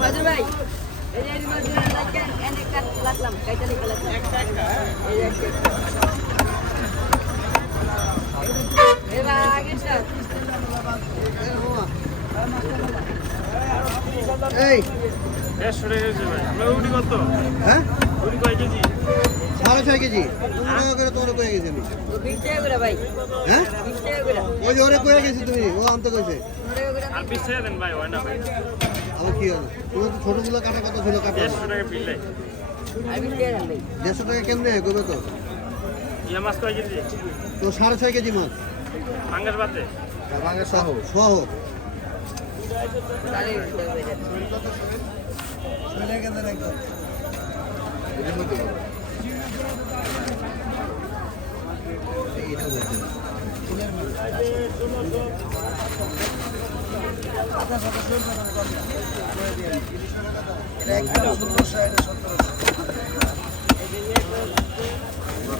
বাজু ভাই এই যে মধ্যে লাগেন এনে কাট লাগলাম কাইটা নিকলাম একটা এই একটা এবা আগে স্যার এই 150 টাকা কেজি ভাই আমরা উড়ি কত হ্যাঁ উড়ি কয় কেজি 6.5 কেজি 15 টাকা করে তোমার কয়ে গেছি আমি 20 টাকা করে ভাই হ্যাঁ 20 টাকা করে ওই যে ওরে কয়ে গেছি তুমি ও আনতে কইছে 20 টাকা করে আর 20 টাকা দেন ভাই হয় না ভাই আবার কি হলো তোমার তো ছোটগুলো কাটা কত ছিল কাটা 150 টাকা বিল লাই আর 20 টাকা দেন ভাই 150 টাকা কেমনে কইবে তো ইয়া মাছ কয় কেজি তো 6.5 কেজি মাছ পাঙ্গাস বাদে ভাঙা সহ সহ তাহলে এটা